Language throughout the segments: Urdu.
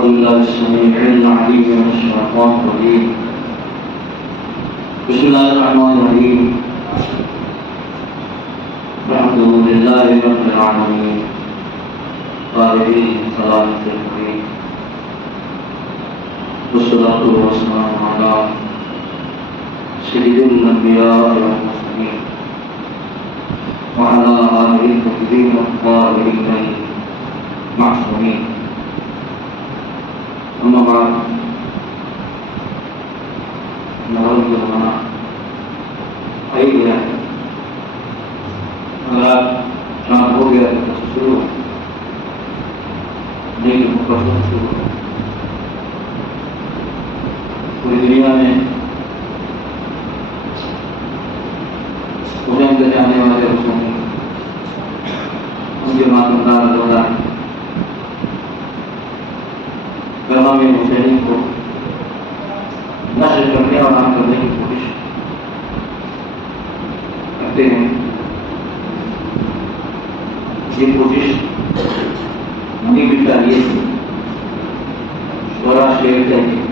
أعوذ بالله السميع العليم من الشيطان الرجيم بسم الله الرحمن الرحيم الحمد لله رب العالمين قائل صلاة الكريم والصلاة والسلام على سيد الأنبياء والمرسلين وعلى آله الطيبين الطاهرين المعصومين أما بعد نعوذ بالله أيها اگر آپ شام ہو گیا تو شروع نہیں مقصد شروع پوری دنیا میں حسین کے جانے والے رسول ان کے ماتمدار دولا پیغام حسینی کو نشر کرنے اور عام کرنے کی کوشش کرتے ہیں. یہ کوشش ہمیں بھی چاہیے شورا شیئر چاہیے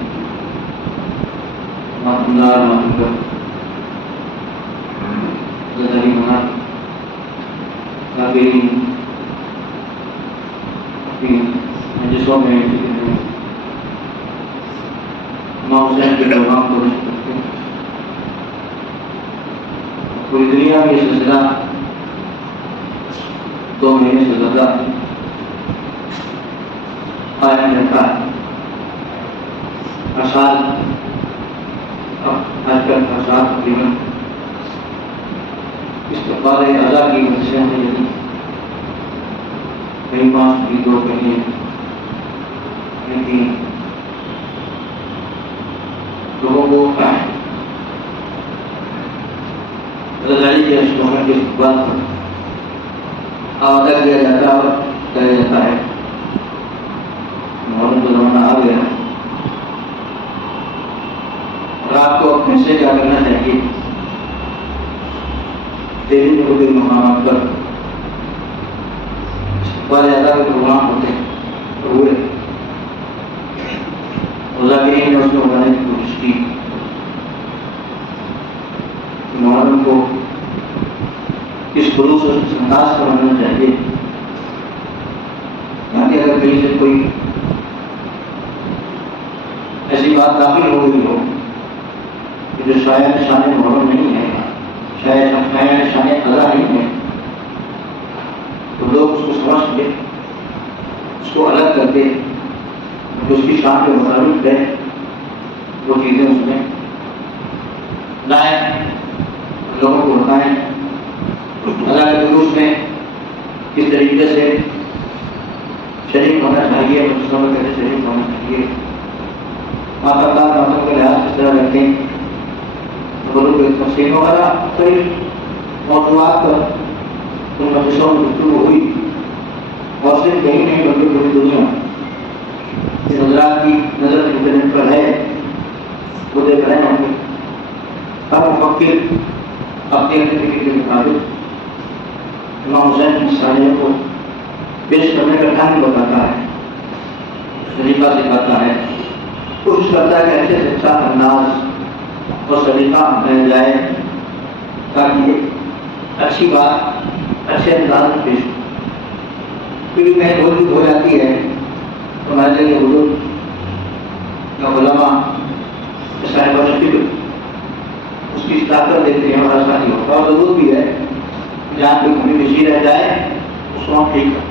ماتمدار ماتمدار زداری منات کابرین اپنی مجلسوں میں امام حسین کے پیغام کو نشر کرتے ہیں. پوری دنیا میں یہ سلسلہ 2 مہینے سے زیادہ قائم رہتا ہے. ہر سال آج کل ہر سال تقریباً استقبال اعضاء کی مجلسیں ہیں، یعنی کہیں 5 کہیں 2 کہیں 3 لوگوں کو رضائی کے اشتہار کے استقبال پر آمادہ کیا جاتا ہے اور کیا جاتا ہے. محرم کا زمانہ آ گیا اور آپ کو اپنے سے کیا کرنا چاہیے. دہلی میں کوئی مقامات پر استقبال اعضاء کے پروگرام ہوتے ہوئے مذاکرین نے اس میں بتانے کی کوشش کی کہ محرم کو اس خلوص اور انداز سے منانا چاہیے تاکہ اگر کہیں سے کوئی ایسی بات داخل ہو گئی ہو کہ جو شاید شان محرم نہیں ہے، شاید شان قضا نہیں ہے، تو لوگ اس کو سمجھ کے اس کو الگ کر کے جو اس کی شان کے مطابق ہے وہ چیزیں اس میں لائیں، لوگوں کو بتائیں. اللہ کے جلوس میں کس طریقے سے شریک ہونا چاہیے، مسلمانوں میں کیسے شریک ہونا چاہیے، ماتمدار باتوں کا لحاظ کس طرح رکھیں، بولوں کے تفصیل وغیرہ کئی موضوعات پر ان مجلسوں میں گفتگو ہوئی. اور صرف یہی نہیں بلکہ پوری دنیا یہ حضرات کی نظر انٹرنیٹ پر ہے، وہ دیکھ رہے ہیں. ہر مفکر اپنے طریقے کے مطابق امام حسین کی شانیت کو پیش کرنے کا ڈھنگ بتاتا ہے، طریقہ سکھاتا ہے، کوشش کرتا ہے کہ ایسے اچھا انداز اور سلیقہ اپنایا جائے تاکہ اچھی بات اچھے انداز میں پیش ہو. کیونکہ کہیں حدود ہو جاتی ہے تو ہمارے لیے حدود کا علماء صاحب فکر اس کی طاقت دیتے ہیں اور آسانی ہو. اور ضرور بھی ہے جہاں کوئی کمی بیشی رہ جائے اس کو ہم ٹھیک کریں.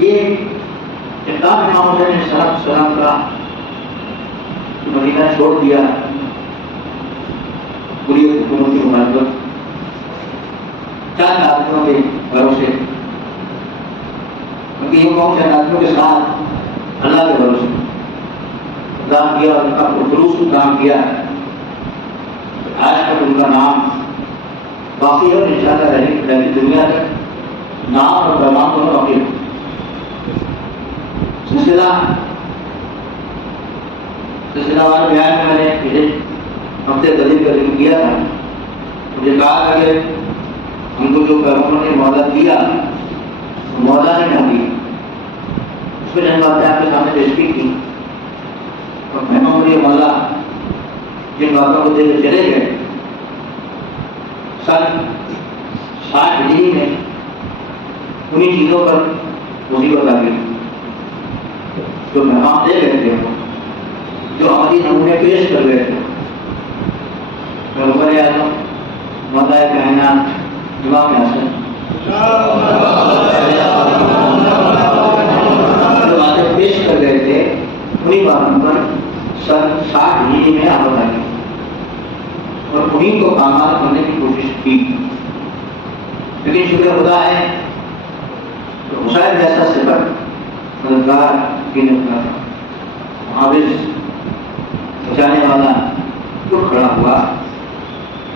یہ اقدام امام حسین علیہ السلام کا مدینہ چھوڑ دیا پوری حکومت کی مخالفت 4 آدمیوں کے بھروسے، کیونکہ یہ قوم 4 آدمیوں کے ساتھ اللہ کے بھروسے کام کیا اور خلوص کو کام کیا. آج تک ان کا نام باقی ہے اور انشاءاللہ رہنے دنیا تک نام اور پیغام دونوں باقی ہے. سلسلہ وار بیان میں نے پچھلے ہفتے دلیل کا ذکر کیا تھا. مجھے کہا تھا کہ ہم کو جو پیغمبر نے وعدہ دیا وہ وعدہ نہیں نہ دیا. اس میں چند باتیں آپ کے سامنے پیش کی تھی اور محمد مولا جن باتوں کو دے کے چلے گئے سن 60 ہجری میں انہیں چیزوں پر مصیبت آ گئی جو پیغام دے گئے تھے جو ہماری نمونے پیش کر گئے تھے پیغمبر اعظم مولا کائنات امام حسن جو باتیں پیش کر گئے تھے انہیں باتوں پر سن 60 ہجری میں آمد آ گئی اور انہیں کو کامیاب کرنے کی کوشش کی، لیکن شکر خدا ہے تو حسین جیسا صفت مددگار کی حافظ بچانے والا تو کھڑا ہوا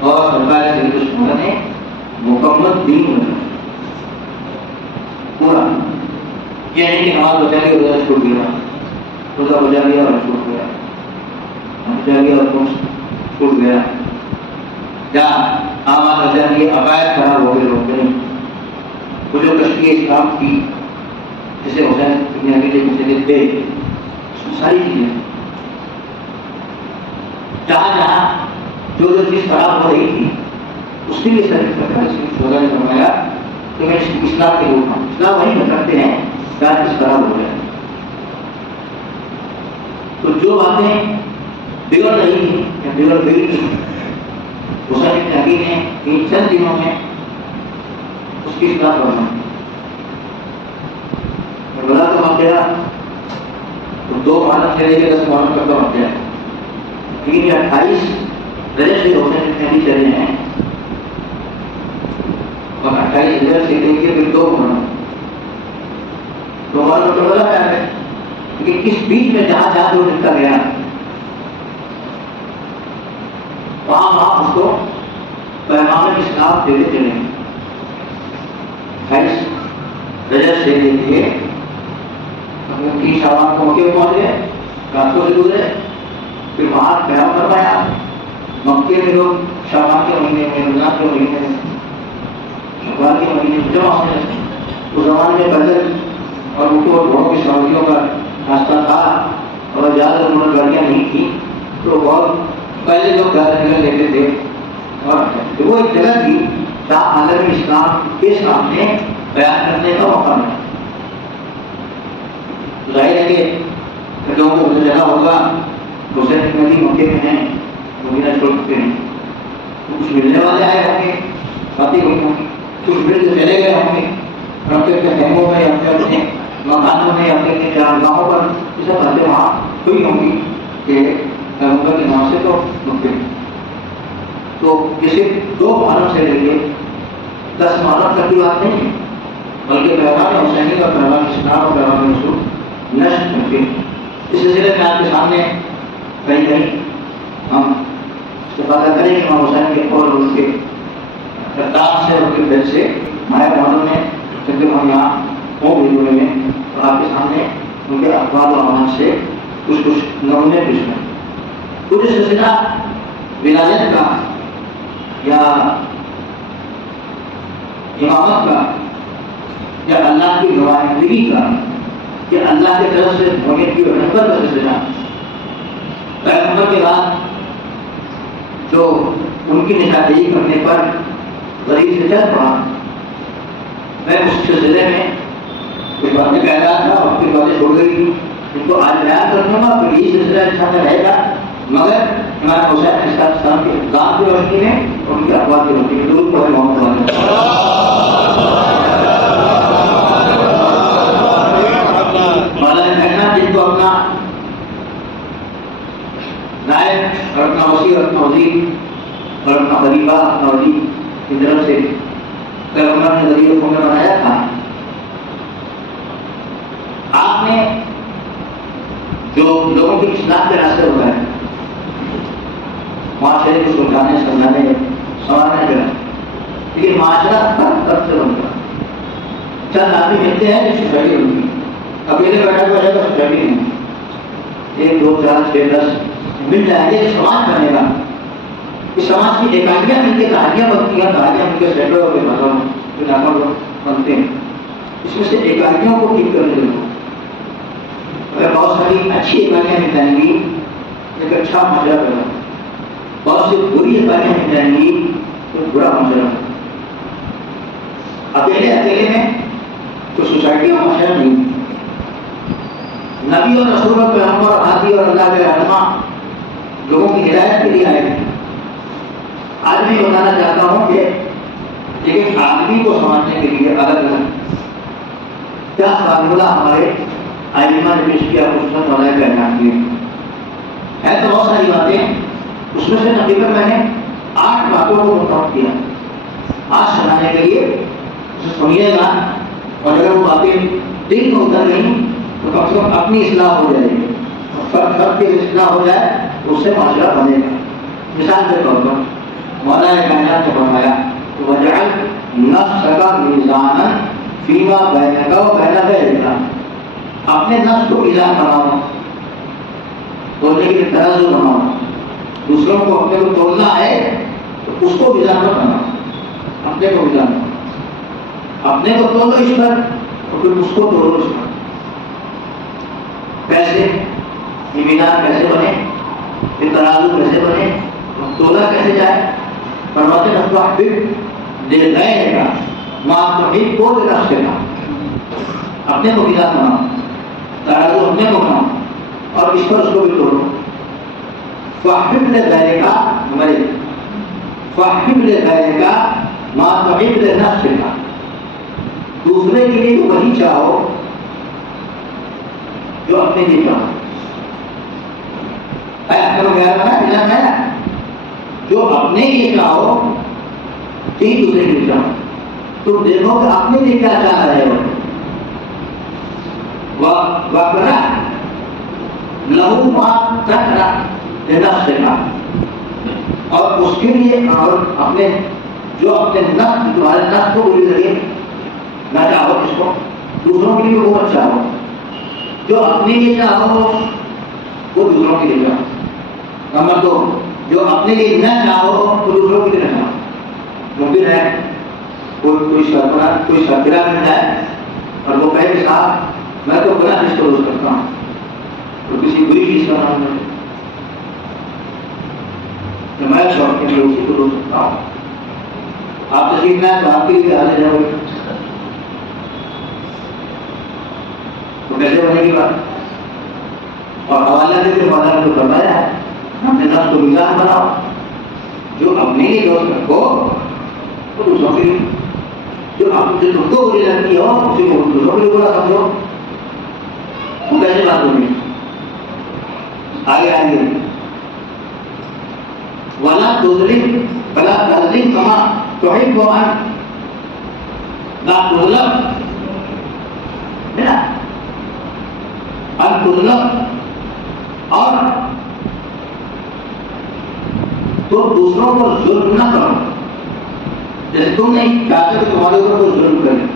اور سرکار سے نے مکمل دین بنا پورا، یہ نہیں کہ نماز بچا کے روزہ چھوٹ گیا، روزہ بچا گیا اور چھوٹ گیا، بچا گیا اور چھوٹ گیا، یا آماد بچا کے عقائد خراب ہو گئے لوگ نہیں، وہ جو کشتی اسلام کی جسے حسین ابن علی کے مسئلے تھے ساری چیزیں جہاں جہاں جو چیز خراب ہو رہی تھی اس کے لیے سرکار نے فرمایا کہ میں اصلاح کے لوگ ہوں، اصلاح وہی بتاتے ہیں جہاں چیز خراب ہو جائے، تو جو باتیں بگڑ رہی تھیں یا بگڑ گئی تھی حسین ابن علی نے ان چند دنوں میں اس کی اصلاح کرنا بلا تو بن گیا تو 2 محرم سے لے کے 10 محرم تک کا بن گیا، لیکن یہ 28 رجب سے حسین ابن علی چلے ہیں اور 28 رجب سے لے کے پھر 2 محرم تو محرم تو بلا ہے، لیکن اس بیچ میں جہاں جہاں جو نکلا گیا وہاں اس کو پیغام اسلام دیتے چلے 28 رجب سے لے کے کی شعبان کو مکے پہنچے، راتوں سے گزرے، پھر وہاں قیام کروایا، مکے میں لوگ شعبان کے مہینے میں، رمضان کے مہینے میں، شوال کے مہینے میں جمع ہونے لگے۔ اس زمانے میں بدل اور اونٹوں اور گھوڑوں کی سواریوں کا راستہ تھا اور زیادہ انہوں نے گاڑیاں نہیں تھیں، تو بہت پہلے لوگ گھر نکل لیتے تھے اور وہ ایک جگہ تھی جہاں عالم اسلام کے سامنے بیان کرنے کا موقع ملا۔ ظاہر ہے کہ لوگوں کو جگہ ہوگا حسین ابن علی مکے میں ہیں، مدینہ چھوڑ چکے ہیں، کچھ ملنے والے آئے ہوں گے، باتیں ہوئی ہوں گی، کچھ مل کے چلے گئے ہوں گے، اپنے اپنے خیموں میں، اپنے مکانوں میں، اپنے چارگاہوں پر یہ سب باتیں وہاں ہوئی ہوں گی کہ پیغمبر کے نام سے تو مکے تو کسی 2 محرم سے لے کے 10 محرم تک کی بات نہیں ہے، بلکہ پیغام حسینی اور پیغام اسلام اور پیغام رسول نشر کرتے ہیں۔ اس سلسلے میں آپ کے سامنے کہیں کہیں ہم استفادہ کریں کہ امام حسین کے قول اور اس کے کردار سے اور کے دل سے ماہ محرم میں جب ہم یہاں ہوں ویڈیو میں تو آپ کے سامنے ان کے اقوال و اعمال سے کچھ نمونے پیش کریں۔ کچھ سلسلہ ولایت کا یا امامت کا یا اللہ کی نمائندگی کا یا اللہ کی طرف سے مومن کی رحمت کا سلسلہ پیغمبر کے بعد جو ان کی نشاندہی کرنے پر غریب سے چل پڑا، میں اس سلسلے میں کچھ باتیں کہہ رہا تھا اور کچھ باتیں چھوڑ گئی تھی، ان کو آج بیان کر دوں گا، پھر یہ سلسلہ انشاءاللہ رہے گا، مگر امام حسین علیہ السلام کے اقدام کی روشنی میں اور ان کے اقوال کی روشنی میں درود پڑھیں محمد مولا نے کہنا جن کو اپنا نائب اور اپنا وسیع اور اپنا وزیر اور اپنا خلیفہ اپنا وزیر کی طرف سے پیغمبر نے ذریعہ کو بنایا تھا، آپ نے جو لوگوں کی اصلاح کے راستے ہوتا ہے معاشرے کو سلجھانے سمجھانے سنوارنے کا، لیکن معاشرہ تب سے بنتا چند آدمی ملتے ہیں جو سوسائٹی ہوتی ہے، اکیلے بیٹھا ہوا ہے تو سوسائٹی نہیں، 1 2 4 6 10 مل جائیں گے سماج بنے گا، اس سماج کی اکائیاں مل کے کہانیاں بنتی ہیں، کہانیاں مل کے سیٹوں کے مذہب بنتے ہیں، اس میں سے اکائیوں کو ٹھیک کرنے لوگ اگر بہت ساری اچھی اتاریاں مل جائیں گی ایک اچھا معاشرہ پیدا ہوگا، بہت سی بری اتاریاں مل جائیں گی تو برا معاشرہ ہوگا۔ اکیلے میں تو سوسائٹی کا معاشرہ نہیں، نبی اور رسول اور پیغمبر اور ہادی اور اللہ کے رہنما لوگوں کی ہدایت کے لیے آئے تھے۔ آج میں بتانا چاہتا ہوں کہ لیکن آدمی کو سمجھنے کے لیے الگ الگ کیا فارمولہ ہمارے آئمہ نے پیش کیا، اس میں بنائے کرنا کیے ہے تو بہت ساری باتیں، اس میں سے تقریباً میں نے 8 باتوں کو منتخب کیا آج سنانے کے لیے، اسے سنیے گا، اور اگر وہ باتیں دل میں اتر نہیں تو کم سے کم اپنی اصلاح ہو جائے گی، سب کی اصلاح ہو جائے تو اس سے معاشرہ بنے گا۔ مثال کے طور پر مولانا کائنات نے فرمایا وَجَعَلْ نَفْسَكَ مِيزَانًا فِيمَا بَيْنَكَ وَبَيْنَ غَيْرِكَ، اپنے نفس کو میزان بناؤ، تولنے کے لیے ترازو بناؤ، دوسروں کو اپنے کو تولنا ہے تو اس کو میزان پر بناؤ، اپنے کو میزان بناؤ، اپنے کو تولو اس پر اور پھر اس کو تولو اس پر۔ کیسے یہ میزان کیسے بنے، یہ ترازو کیسے بنے، تولا کیسے جائے؟ فرماتے ہیں فَاحْبِبْ لِغَيْرِكَ مَا تُحِبُّ لِنَفْسِكَ، اپنے کو میزان بناؤ، ترازو اپنے کو بناؤ اور اس پر اس کو بھی توڑو۔ فَاحْبِبْ لِغَيْرِكَ نمبر 1، فَاحْبِبْ لِغَيْرِكَ مَا تُحِبُّ لِنَفْسِكَ، دوسرے کے لیے وہی چاہو جو اپنے لیے چاہو۔ جو اپنے لیے چاہو ٹھیک دوسرے کے لیے چاہو، تم دیکھو کہ اپنے لیے کیا چاہ رہے ہو۔ وَقْرَأْ لَهُ مَا تَكْرَهُ لِنَفْسِكَ، اور اس کے لیے اور اپنے جو اپنے نفس تمہارے نفس کو بری ذریعے نہ چاہو، اس کو دوسروں کے لیے وہ مت چاہو، جو اپنے لیے چاہو وہ دوسروں کے لیے چاہو۔ نمبر 2، جو اپنے لیے نہ چاہو تو دوسروں کے لیے نہ چاہو۔ ممکن ہے کوئی سربراہ مل جائے اور وہ کہے کہ صاحب میں تو بڑا چیز کو روز کرتا ہوں، تو کسی بری چیز کا نام نہیں کہ میں شوق کے لیے اسی کو روز کرتا ہوں۔ آپ تو سیکھنا ہے تو آپ کے لیے آنے جاؤ گے تو کیسے بنے گی بات؟ اور حوالہ دے کے مولانا کو فرمایا ہے اپنے نفس کو میزان بناؤ، جو اپنے لیے دوست رکھو وہ دوسروں کے لیے، جو تم کو بری لگتی ہو اسی کو دوسروں کے لیے برا سمجھو۔ وہ کیسے بات ہوگی؟ آگے وَلَا تُظْلِمْ وَلَا تَظْلِمْ كَمَا تُحِبُّ أَن لَا تُظْلَمْ، ہے نا، ان تظلم، اور تو دوسروں پر ظلم نہ کرو، جیسے تم نہیں چاہتے کہ تمہارے اوپر کوئی ظلم کرے۔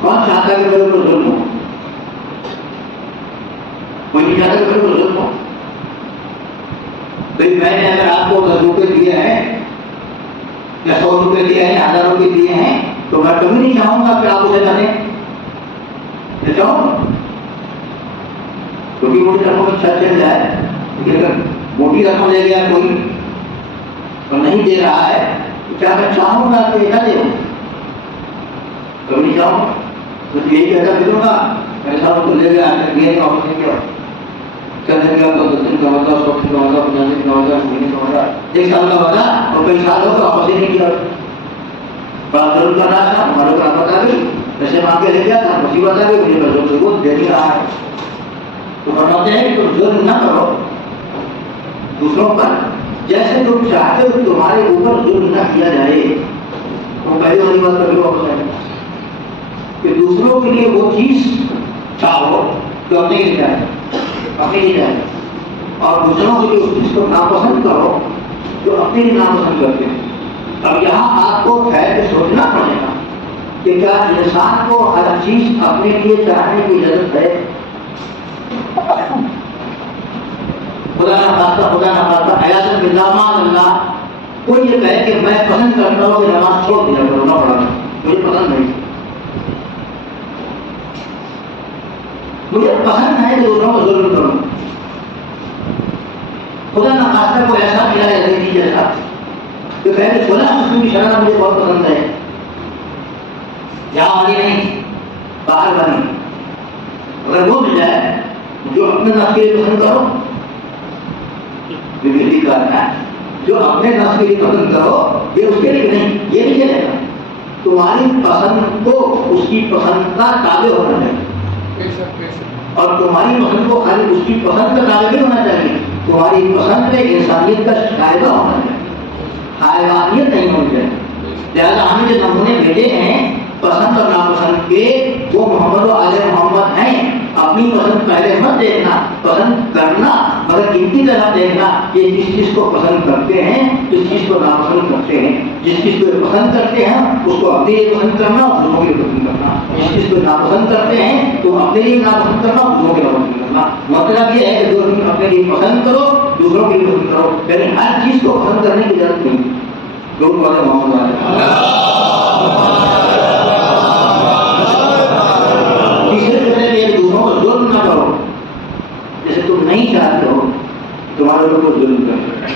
کون چاہتا ہے کہ میرے اوپر ظلم ہو؟ کوئی نہیں چاہتا کہ میرے اوپر ظلم ہو۔ بھائی میں نے اگر آپ کو 10 روپے دیے ہیں یا 100 روپے دیے ہیں، 1000 روپے دیے ہیں، تو میں کبھی نہیں چاہوں گا کہ آپ اسے نہ دیں، میں چاہوں گا کیونکہ موٹی رقم اچھا چل جائے، لیکن اگر موٹی رقم لے گیا کوئی اور نہیں دے رہا ہے تو کیا میں چاہوں گا کہ نہ دے؟ کبھی نہیں چاہوں گا، تو یہی کہتا پھروں گا ایسا تو لے گیا دیا کا واپس نہیں کیا، چلنے گیا تو 10 دن کا وعدہ، 100 دن کا وعدہ، 50 دن کا وعدہ، مہینے کا وعدہ، 1 سال کا وعدہ، اور کئی سالوں کا واپس ہی نہیں کیا۔ بات ضرور کر رہا تھا، ہمارے کو آفت آ گئی، پیسے مانگ کے لے گیا تھا، مصیبت آ گئی، مجھے پیسوں سے وہ دے نہیں رہا ہے۔ تو فرماتے ہیں کہ تم ظلم نہ کرو دوسروں پر، جیسے تم چاہتے ہو تمہارے اوپر ظلم نہ کیا جائے۔ تو پہلے والی بات کبھی واپس آئے کہ دوسروں کے لیے وہ چیز چاہو جو اپنے لیے چاہے، اپنے لیے چاہے، اور دوسروں کے لیے اس چیز کو ناپسند کرو جو اپنے لیے ناپسند کرتے ہیں۔ اب یہاں آپ کو ٹھہر کے سوچنا پڑے گا کہ کیا انسان کو ہر چیز اپنے لیے چاہنے کی ضرورت ہے؟ خدا نہ خاصہ عیاذ باللہ معاذ اللہ کوئی یہ کہے کہ میں پسند کرتا ہوں کہ نماز چھوڑ دیا کروں نہ پڑھا، مجھے پسند نہیں، مجھے پسند ہے کہ دوسروں کو ظلم کروں. خدا نہ خاصہ کوئی ایسا ملا یزیدی جیسا کہ پہلے 16 مسلم کی شرح مجھے بہت پسند ہے، یہاں والی نہیں باہر بنی. اگر وہ مل جائے جو اپنے نفس کے لیے پسند کرو، بجلی کا ہے جو اپنے نفس کے لیے پسند کرو، یہ اس کے لیے نہیں، یہ نہیں چلے گا. تمہاری پسند کو اس کی پسند کا تابع ہونا چاہیے، اور تمہاری پسند کو خالی اس کی پسند کا تابع نہیں ہونا چاہیے. تمہاری پسند میں انسانیت کا شائبہ ہونا چاہیے، حیوانیت نہیں ہونی چاہیے. لہٰذا ہمیں جو نمونے بھیجے ہیں پسند اور ناپسند کے، وہ محمد و آل محمد ہیں. اپنی پسند پہلے مت دیکھنا، پسند کرنا مگر ان کی طرح دیکھنا کہ جس چیز کو پسند کرتے ہیں جس چیز کو ناپسند کرتے ہیں. جس چیز کو پسند کرتے ہیں اس کو اپنے لیے پسند کرنا، دوسروں کے لیے پسند کرنا. جس چیز کو ناپسند کرتے ہیں تو اپنے لیے ناپسند کرنا، دوسروں کے لیے پسند کرنا. مطلب یہ ہے کہ جو اپنے لیے پسند کرو دوسروں کے لیے پسند کرو، لیکن ہر چیز کو پسند کرنے کی ضرورت نہیں. لوگ والے محمد ظلم نہ کرو. جیسے تم نہیں چاہتے ہو تمہارے لوگ کو ظلم کرتے،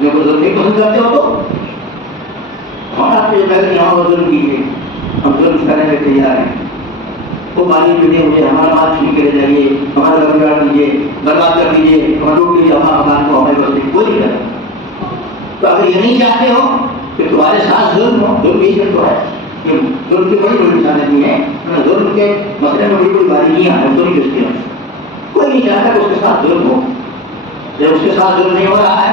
جو کو ظلم نہیں پسند کرتے ہو تو ہمارا آپ پہلے یہاں پر ظلم کیجیے، ہم ظلم کرنے میں تیار ہیں. وہ پانی پینے مجھے ہمارا بات چھین کے لے جائیے، ہمارا گھر گاڑ دیجیے، برباد کر دیجیے، ہمارے لوگ کے لیے ہمارا مکان کو ہمارے بستے کوئی نہیں کرتا. تو اگر یہ نہیں چاہتے ہو کہ تمہارے ساتھ ظلم ہو، ظلم یہ تو ہے کہ ظلم کی بڑی بڑی نشانیاں ہیں. ظلم کے مسئلے میں بڑی بڑی باریکیاں ہیں، تو نہیں کچھ کوئی نہیں چاہتا کہ اس کے ساتھ ظلم ہو. جب اس کے ساتھ ظلم نہیں ہو رہا ہے،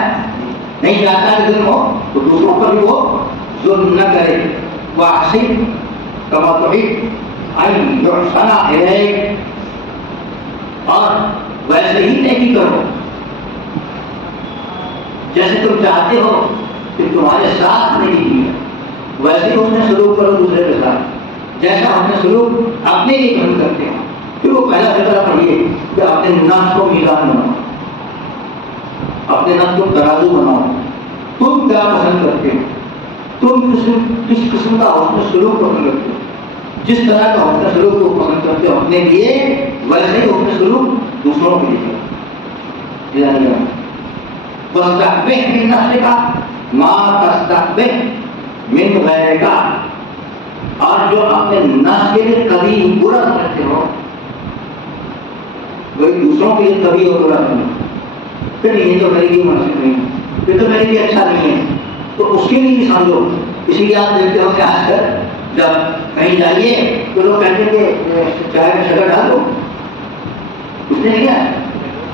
نہیں چاہتا کہ ظلم ہو، تو دوسروں پر بھی وہ ظلم نہ کرے. وَأَحْسِنْ كَمَا تُحِبُّ أَن يُحْسَنَ إِلَيْكَ، اور ویسے ہی نیکی کرو جیسے تم چاہتے ہو کہ تمہارے ساتھ نیکی کی ہے، ویسے ہی اس نے سلوک کرو دوسرے کے ساتھ جیسا ہم نے سلوک اپنے لیے پسند کرتے ہیں. پھر وہ پہلا فکر پڑھیے کہ اپنے نفس کو میزان بناؤ، اپنے نفس کو ترازو بناؤ. تم کیا پسند کرتے ہو، تم کس قسم کا حسن سلوک پسند کرتے ہو. جس طرح کا حسن سلوک کو پسند کرتے ہو اپنے لیے، ویسے ہی حسن سلوک دوسروں کے لیے. واستقبح من نفسك ما تستقبح من غیرک، اور جو اپنے نفس کے لیے کبھی برا سمجھتے ہو وہی دوسروں کے لیے کبھی اور برا سمجھو. پھر یہ تو میرے لیے مناسب نہیں، یہ تو میرے لیے اچھا نہیں ہے، تو اس کے لیے بھی سمجھو. اسی لیے آپ دیکھتے ہو کہ آج کل جب کہیں جائیے تو لوگ کہتے ہیں کہ چائے میں شکر ڈال دو. اس نے نہیں ہے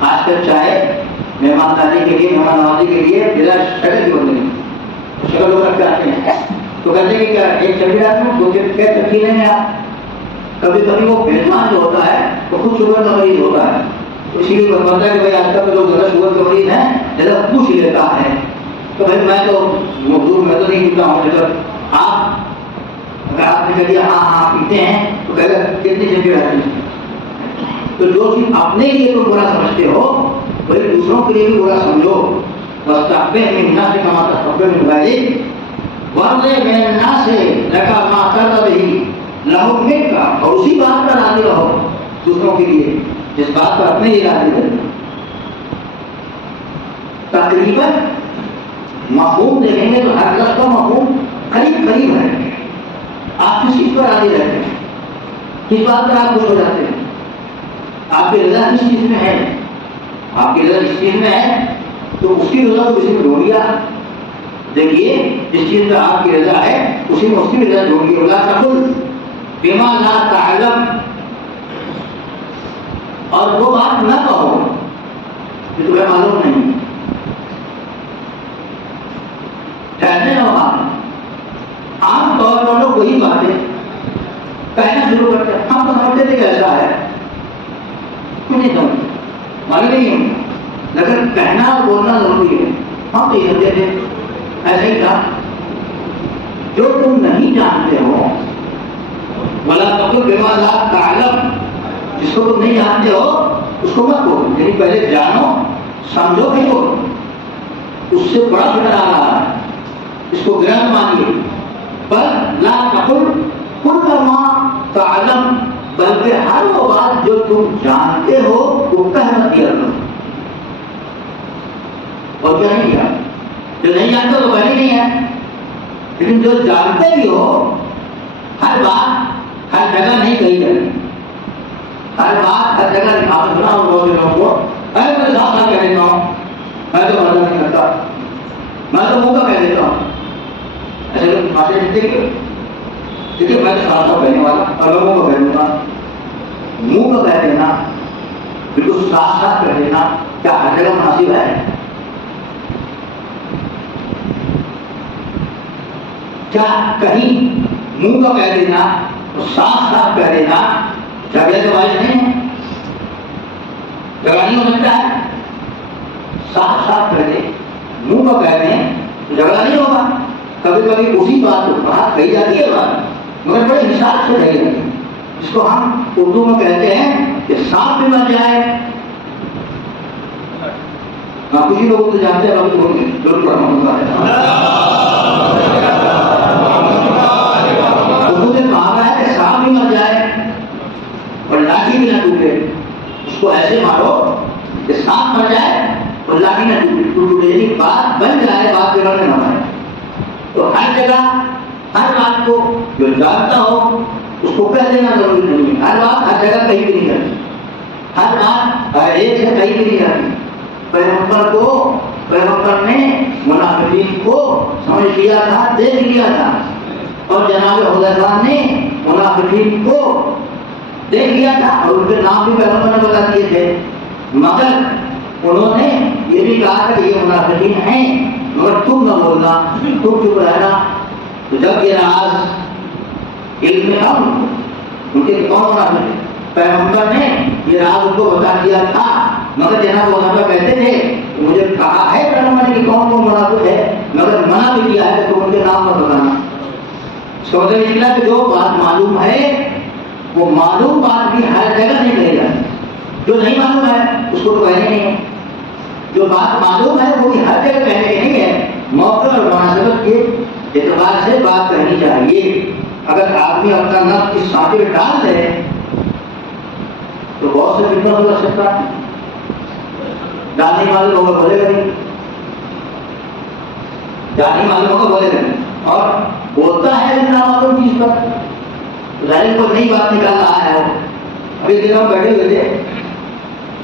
آج کل چائے مہمانداری کے لیے، مہمان نوازی کے لیے بلا شکر کی بندے شکر لوگ رکھ کے آتے ہیں. تو کہتے ہیں کہ کیا ایک چڑھی رات میں دو چکی لیں گے آپ. کبھی کبھی وہ مہمان جو ہوتا ہے وہ خود شوگر کا مریض ہوتا ہے، اسی لیے بتاتا ہے کہ بھائی آج کل کے لوگ زیادہ شوگر کے مریض ہیں، زیادہ پوچھ لیتا ہے. تو بھائی میں تو موضوع میں تو نہیں پیتا ہوں، لیکن آپ اگر آپ نے کہہ دیا ہاں ہاں پیتے ہیں تو کہہ گا کتنی چڑھی رہتی ہے. تو جو چیز اپنے لیے تم برا سمجھتے ہو وہی دوسروں کے لیے بھی برا سمجھو. واستقبح من نفسك ما تستقبح من غيرك وارض من الناس لك ما ترضى به لهم منك، اور اسی بات پر راضی رہو دوسروں کے لیے جس بات پر اپنے لیے راضی رہو. تقریباً مفہوم دیکھیں گے تو ہر لفظ کا مفہوم قریب قریب ہے. آپ کس چیز پر راضی رہتے ہیں، کس بات پر آپ خوش ہو جاتے ہیں، آپ کی رضا کس چیز میں ہے. آپ کی رضا جس چیز میں ہے تو اس کی رضا کو کسی میں ڈھونڈیا. دیکھیے جس چیز میں آپ کی رضا ہے اسی میں اس کی رضا ڈھونڈی. رضا تقل بما لا تعلم، اور وہ بات نہ کہو کہ تمہیں معلوم نہیں. ٹھہرنے نہ ہوا. عام طور پر لوگ وہی باتیں کہنا شروع کرتے ہیں. ہم تو سمجھتے تھے کہ ایسا ہے، کیوں نہیں سمجھتے معلوم نہیں، لیکن کہنا اور بولنا ضروری ہے. ہم تو یہ سمجھتے تھے ایسا ہی تھا. جو تم نہیں جانتے ہو ولا تقل بما لا تعلم، جس کو تم نہیں جانتے ہو اس کو مت بولو. یعنی پہلے جانو سمجھو نہیں بولو. اس سے بڑا فکر آ رہا ہے، اس کو گرہن مانیے. پر لا تقل كل ما تعلم بلکہ ہر وہ بات جو تم جانتے ہو وہ کہہ مت دیا کرو. اور کیا نہیں کیا؟ جو نہیں جانتے تو پہلے نہیں ہے، لیکن جو جانتے بھی ہو ہر بات ہر جگہ نہیں کہی جاتی. ہر بات ہر جگہ دکھاوت بنا ہو لوگوں کو میں تو صاف صاف کہہ دیتا ہوں، میں تو مزہ نہیں کرتا، میں تو منہ کا کہہ دیتا ہوں. ایسے لوگ باتیں دیکھیے دیکھیے میں تو صاف صاف کہنے والا اور لوگوں کو کہہ دوں گا. منہ کا کہہ دینا بالکل صاف صاف کہہ دینا کیا ہر جگہ مناسب ہے؟ کیا کہیں منہ کا کہہ دینا تو صاف صاف کہہ دینا جھگڑے کے باعث نہیں ہے؟ جھگڑا نہیں ہو سکتا ہے. صاف صاف کہہ دیں، منہ کا کہہ دیں تو جھگڑا نہیں ہوگا. کبھی کبھی اسی بات کو بات کہی جاتی ہے بات مگر بڑے حساب سے کہی جاتی ہے. اس کو ہم اردو میں کہتے ہیں کہ سانپ بھی مر جائے. ہاں کچھ لوگ تو جانتے ہیں ابھی بول گے ضرور پڑھنا ہوتا ہے. اردو نے کہا ہے کہ سانپ بھی مر جائے اور لاٹھی بھی نہ ٹوٹے. اس کو ایسے مارو کہ سانپ مر جائے اور لاٹھی نہ ٹوٹے، یعنی بات بن جائے، بات بگڑنے نہ پائے. تو ہر جگہ ہر بات کو جو جانتا ہو اس کو کہہ دینا ضروری نہیں ہے. ہر بات ہر جگہ کہیں بھی نہیں جاتی، ہر بات ہر ایک سے کہیں بھی نہیں جاتی. پیغمبر نے منافقین کو سمجھ لیا تھا، دیکھ لیا تھا، اور جناب حذیفہ نے منافقین کو دیکھ لیا تھا اور ان کے نام بھی پیغمبر نے بتا دیے تھے. مگر انہوں نے یہ بھی کہا تھا کہ یہ منافقین ہیں مگر تم نہ بولنا، تم چپ رہنا. تو جب یہ راز علم میں تھا ان کے کون منافق پیغمبر نے یہ راز ان کو بتا دیا تھا مگر جناب حذیفہ کہتے تھے کہ مجھے کہا ہے پیغمبر نے کہ کون کون منافق ہے مگر منع بھی کیا ہے کہ تم ان کے نام نہ بتانا. اس کا مطلب نکلا کہ جو بات معلوم ہے وہ معلوم بات بھی ہر جگہ نہیں کہی جاتی. جو نہیں معلوم ہے اس کو تو کہنے نہیں ہے. جو بات معلوم ہے وہ بھی ہر جگہ کہنے کی نہیں ہے. موقع اور مناسبت کے اعتبار سے بات کہنی چاہیے. اگر آدمی اپنا نفس اس سانچے میں ڈال دے تو بہت سے فتنہ ہو سکتا ہے. ڈالنے والے لوگ بولے گا نہیں، ڈالنے والے لوگ بولے گا نہیں، اور بولتا ہے نامعلوم چیز پر ظاہر کو نئی بات نکال رہا ہے. ابھی دن ہم بیٹھے ہوئے تھے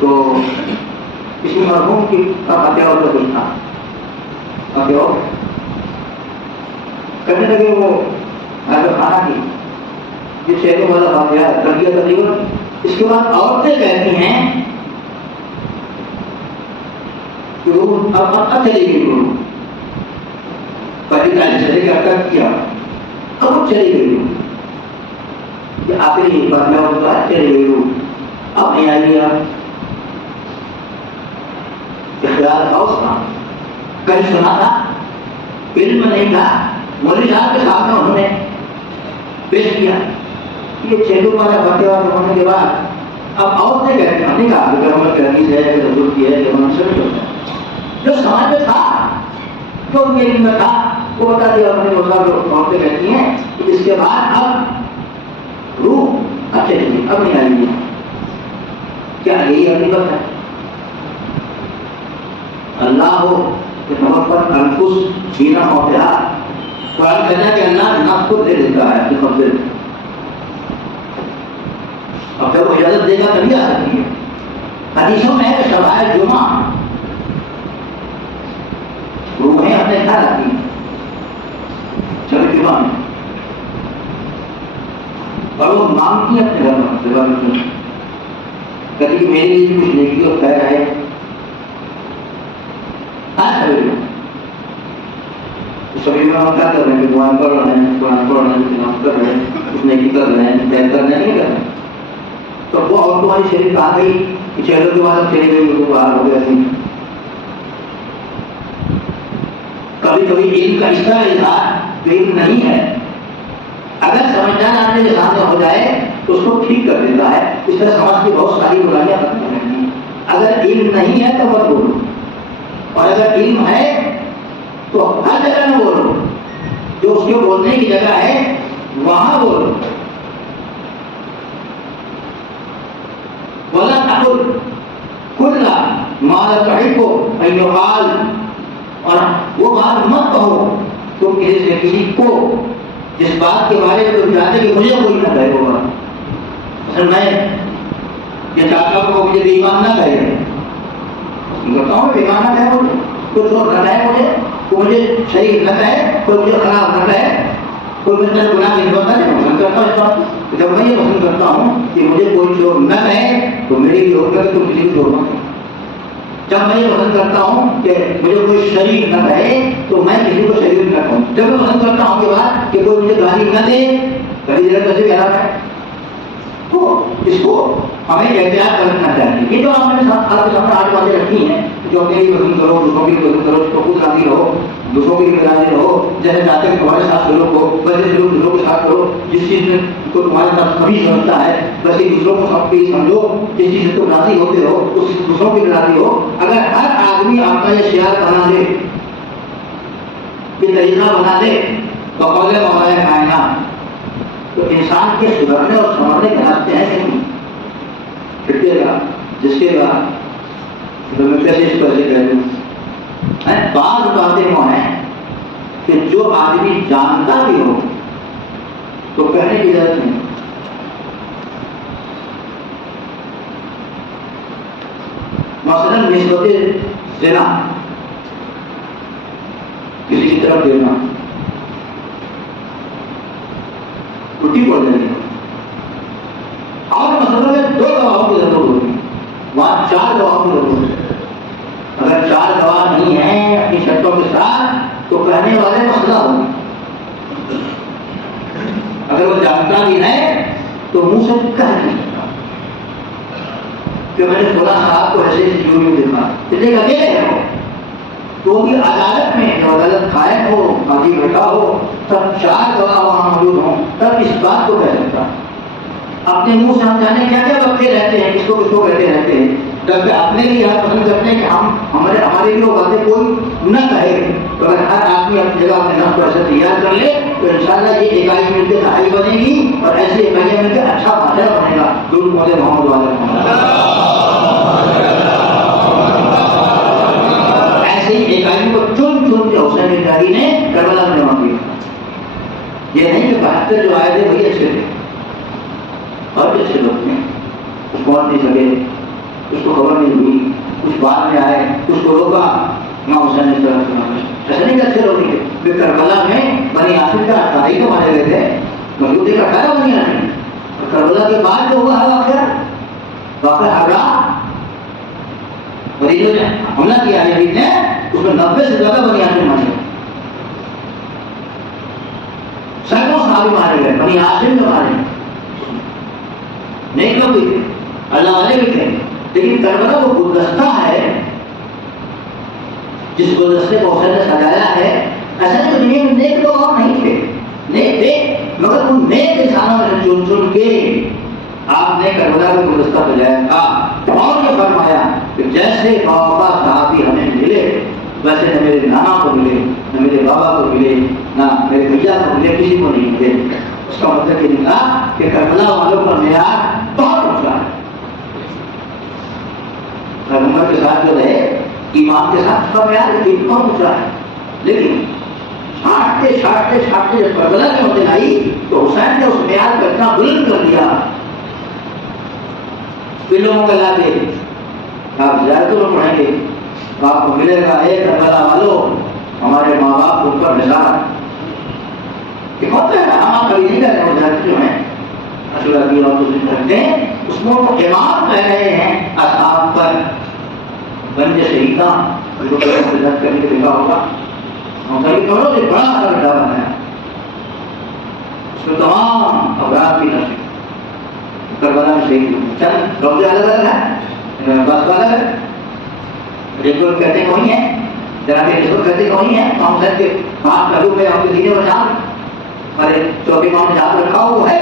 تو کسی مرحوم کی ہتھیار کا کچھ تھا، ہتھیار کرنے لگے وہ کھانا کی جس شہروں والا واقعہ کر دیا تقریباً. اس کے بعد عورتیں کہتی ہیں کہ وہ اب چلی گئی، وہ پہلی تعلیم چلے گا کر کیا اب چلی گئی کہ آخری بات میں ہوتا ہے چلی گئی وہ اب نہیں آئی گیا. اختیار تھا اس کا، کہیں سنا تھا، علم نہیں تھا. مولوی صاحب کے سامنے انہوں نے پیش کیا یہ چیلو والا باتیں ہونے کے بعد اب عورتیں کہتے ہیں، ہم نے کہا کہ ہمیں کرنی ہے کہ ضرورت کی ہے کہ ہم سے نہیں ہوتا. جو سماج میں تھا جو ان کے علم میں تھا وہ بتا دیا ہم نے. عورتیں کہتی ہیں کہ اس کے بعد اب روح اچھے اب نہیں آئی ہے. کیا یہی حقیقت ہے؟ اللہ ہو کہ پر انفس جینا ہوتا ہے. قرآن کہتا ہے کہ اللہ نفس کو دے دیتا ہے اپنے قبضے میں، اور پھر وہ اجازت دے گا تبھی آ سکتی ہے. حدیثوں میں ہے کہ شبائے جمعہ روحیں اپنے گھر آتی ہیں شب جمعہ میں اور وہ مانگتی ہیں اپنے گھر میں کبھی میرے لیے کچھ نیکی اور خیر ہے. سبھی میں ہم کیا کر رہے ہیں؟ قرآن پڑھ رہے ہیں، قرآن پڑھ رہے ہیں، نماز کر رہے ہیں، کچھ نیکی کر رہے ہیں، خیر کر رہے ہیں، نہیں کر رہے ہیں. تو وہ اور تمہاری شریف کہا گئی کہ چہروں کے بعد چلی گئی وہ باہر ہو گیا. کبھی کبھی علم کا اس طرح اظہار علم نہیں ہے. اگر سمجھدار آدمی کے سامنے ہو جائے تو اس کو ٹھیک کر دیتا ہے. اس طرح سماج کی بہت ساری برائیاں ختم ہو جاتی ہیں. اگر علم نہیں ہے تو مت بولو، اور اگر علم ہے تو ہر جگہ نہ بولو. جو اس کے بولنے کی جگہ ہے وہاں بولو. ولا تقل كل ما لا تحب ان يقال، اور وہ بات مت کہو تم کسی کو جس بات کے بارے میں تم چاہتے کہ مجھے کوئی نہ کہے ہوگا. اصل میں یہ چاہتا ہوں کہ مجھے بے ایمان نہ کہے، کرتا ہوں بے ایمان نہ کہے مجھے، کچھ اور نہ کہے مجھے، کوئی مجھے شریک نہ کہے، کوئی مجھے خراب نہ کہے، کوئی مجھے گناہ کی نسبت نہ دے. پسند کرتا ہوں اس بات، جب میں یہ پسند کرتا ہوں کہ مجھے کوئی چور نہ کہے تو میری بھی ہوگا کہ تم کسی کو چور نہ کہے. جب میں یہ پسند کرتا ہوں کہ مجھے کوئی شریک نہ کہے تو میں کسی کو شریک نہ کہوں. جب میں پسند کرتا ہوں یہ بات کہ کوئی مجھے گالی نہ دے، گالی دینا کیسے کہہ رہا ہے، تو اس کو ہمیں احتیاط کرنا چاہیے. یہ جو آپ نے آپ کے سامنے 8 باتیں رکھی ہیں، جو اپنے لیے پسند کرو، دوسروں کی پسند کرو، اس کو خود راضی رہو، دوسروں کی بھی راضی رہو، جیسے چاہتے ہیں تمہارے ساتھ سلوک ہو ویسے سلوک دوسروں کے ساتھ کرو. جس چیز میں کو تمہارے ساتھ سبھی سمجھتا ہے ویسے دوسروں کو سب بھی سمجھو. جس چیز سے تم راضی ہوتے ہو اس دوسروں کی بھی راضی ہو. اگر ہر آدمی آپ کا یہ شعار بنا لے، یہ طریقہ بنا لے بقول مولا کائنات، تو انسان کے سدھرنے اور سنورنے کے راستے ہیں کہ نہیں پھٹے گا. جس کے بعد میں کیسے اس کو ایسے کہہ دوں، بعض باتیں وہ ہیں کہ جو آدمی جانتا بھی ہو تو کہنے کی ضرورت نہیں. مثلاً نسبت زنا کسی کی طرف دینا ٹوٹی پڑ جائے گی، اور مسئلہ میں 2 گواہوں کی ضرورت ہوگی، وہاں 4 گواہوں کی ضرورت ہے. اگر 4 گواہ نہیں ہیں اپنی شرطوں کے ساتھ تو کہنے والے مسئلہ ہوگی. اگر وہ جانتا بھی ہے تو منہ سے کہہ نہیں سکتا کہ میں نے فلاں صاحب کو ایسے ویڈیو میں دیکھا، اتنے اکیلے ہو تو بھی عدالت میں جو عدالت قائم ہو، قاضی بیٹھا ہو، تب 4 گواہ وہاں موجود ہوں، تب اس بات کو کہہ سکتا. اپنے منہ سے ہم جانے کیا کیا بکتے رہتے ہیں، کس کو کہتے رہتے ہیں، جب اپنے لیے یاد پسند کرتے ہیں کہ ہمارے لیے وہ باتیں کوئی نہ کہے. تو اگر ہر آدمی اپنی جگہ اپنے نفس کو ایسے تیار کر لے تو انشاءاللہ یہ اکائی مل کے دہائی بنے گی، اور ایسی اکائیاں مل کے اچھا معاشرہ بنے گا. درود مولا محمد والے ایسی اکائی کو چن چن کے حسین اکائی نے کربلا میں جمع کیا. یہ نہیں کہ 72 جو آئے تھے وہی اچھے تھے، اور بھی اچھے لوگ تھے، کچھ پہنچ نہیں سکے، اس کو خبر نہیں ہوئی، کچھ بعد میں آئے، اس کو روکا. امام حسین اس طرح ایسا نہیں کہ اچھے لوگ نہیں تھے. کربلا میں بنی ہاشم کا تاریخ کو مارے گئے تھے، مجھے کا خیال بنی ہاشم. کربلا کے بعد جو ہوا ہے واقعہ ہرا مریضوں نے حملہ کیا ہے نے اس میں 90 سے زیادہ بنی ہاشم مارے، سینکڑوں صحابی مارے گئے، بنی ہاشم جو مارے نیک لوگ بھی تھے، اللہ والے بھی تھے. لیکن کربلا وہ گلدستہ ہے جس گلدستے کو حسین نے سجایا ہے. ایسا نہیں کہ دنیا میں نیک لوگ اور نہیں تھے، نیک تھے، مگر ان نیک انسانوں میں چن چن کے آپ نے کربلا کا گلدستہ سجایا تھا. اور یہ فرمایا کہ جیسے باوفا صحابی ہمیں ملے ویسے نہ میرے نانا کو ملے، نہ میرے بابا کو ملے، نہ میرے بھیا کو ملے، کسی کو نہیں ملے. اس کا مطلب یہ نکلا کہ کربلا والوں کا معیار بہت اونچا ہے. پیغمبر کے ساتھ جو رہے، ایمان کے ساتھ اس کا معیار بہت اونچا ہے. لیکن چھاٹتے چھاٹتے چھاٹتے جب کربلا کی موت آئی تو حسین نے اس معیار کو اتنا بلند کر دیا کہ لوگوں کو لا کے آپ زیارتوں میں پڑھیں گے تو آپ کو ملے گا اے کربلا والوں ہمارے ماں باپ کو پر نثار. ایک ہوتا ہے ہم کبھی نہیں کرتے ہیں زیارت جو ہیں اشورا کی اور دوسری کرتے ہیں، اس میں وہ امام کہہ رہے ہیں اصحاب پر بنج شہیدہ جو خدمت کرنے کے دیکھا ہوگا. ہم کبھی کرو کہ بڑا سا گڈھا بنایا، اس میں تمام افراد بھی نشے کربلا میں شہید ہوئے. چند روزے الگ الگ ہیں، بس الگ ہے. رسول کہتے کوئی ہیں، جناب رسول کہتے کوئی ہیں. ہم سر کے 5 گھروں میں ہم کے سینے پر جان ہمارے چوبی ماؤں نے جان رکھا ہوا ہے.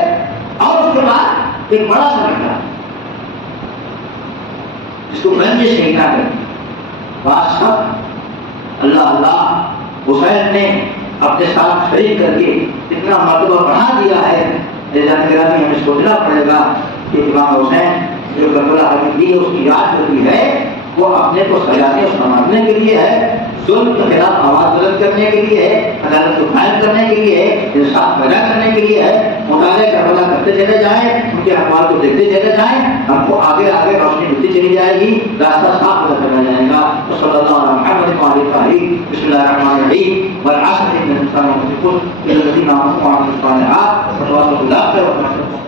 اور اس کے بعد ایک بڑا سا گڈھا جس کو بنج شہیدہ کرتے ہیں. بادشاہ اللہ اللہ حسین نے اپنے ساتھ شریک کر کے اتنا مرتبہ بڑھا دیا ہے. ہمیں سوچنا پڑے گا کہ امام حسین جو کربلا کی اس کی یاد ہوتی ہے وہ اپنے کو سجانے اور سنبھالنے کے لیے ہے، ظلم کے خلاف آواز بلند کرنے کے لیے ہے، عدالت کو قائم کرنے کے لیے ہے، انصاف پیدا کرنے کے لیے ہے۔ مطالعہ کربلا کرتے چلے جائیں، ان کے احوال کو دیکھتے چلے جائیں، ہم کو آگے آگے روشنی ملتی چلی جائے گی، راستہ صاف ہوتا چلا جائے گا۔ صلی اللہ علیہ محمد وعلیہ وآلہ، بسم اللہ الرحمن الرحیم، والعصر ان الانسان لفی خسر الا الذین آمنوا وعملوا الصالحات وتواصوا بالحق وتواصوا